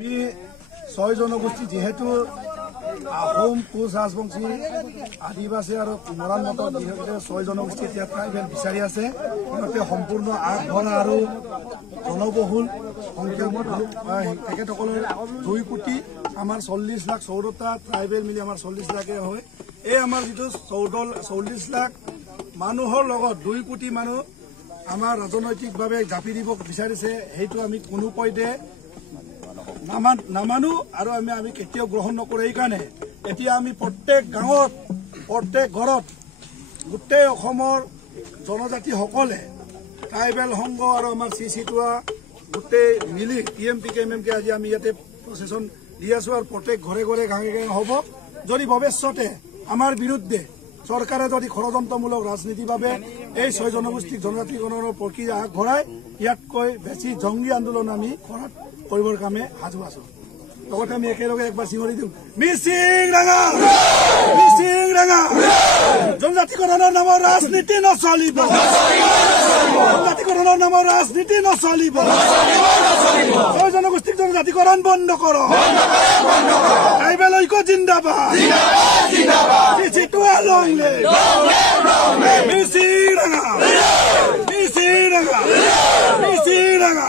আমি 6 জনগোষ্ঠী যেহেতু আহোম কোচ ৰাজবংশী আদিবাসী আৰ মৰাণ মত 6 জনগোষ্ঠী এতিয়া ট্ৰাইবেল বিচাৰি আছে সম্পূৰ্ণ আগভৰা আর জনবহুল সংখ্যক তেখেতসকলের 2 কোটি আমার 40 লাখ 14টা ট্রাইবেল মিলি আমার 40 লাখে হয় এই আমার যেটো 40 লাখ মানুহৰ লগত 2 কোটি মানুহ আমাৰ ৰাজনৈতিকভাবে জাপি দিব বিচাৰিছে সেইটো আমি কোনো পইতে নামানো আৰ আমি কেতিয়াও গ্ৰহণ নকৰো এই কাৰণে এতিয়া আমি প্ৰত্যেক গাঁৱত প্ৰত্যেক ঘৰত গোটেই অসমৰ জনজাতি সকলে ট্রাইবেল সংঘ আর আমার সিসিটোয়া গোটেই মিলি টিএমপি কেএমএমকে আজি আমি ইয়াতে প্রসেশন দি আছো আর প্রত্যেক ঘরে ঘরে গাঁৱে গাঁৱে হব যদি ভবিষ্যতে আমাৰ বিৰুদ্ধে সৰকাৰে যদি ষড়যন্ত্ৰমূলক ৰাজনীতিৰ ভাবে এই 6 জনগোষ্ঠী জনজাতিগণৰ প্ৰক্ৰিয়া আগবঢ়াই ইয়াতকৈ বেছি জঙ্গী আন্দোলন আমি কৰিবৰ কামে সাজু আছো লগতে আমি একেলগে একবাৰ চিঙৰি দিওঁ মিচিং ৰাঙা জনজাতিকৰণৰ নামৰ ৰাজনীতি নচলিব জনজাতিকৰণৰ নামৰ ৰাজনীতি নচলিব 6 জনগোষ্ঠীক জনজাতিকৰণ বন্ধ কৰক ট্ৰাইবেল ঐক্য জিন্দাবাদ মিচিং ৰাঙা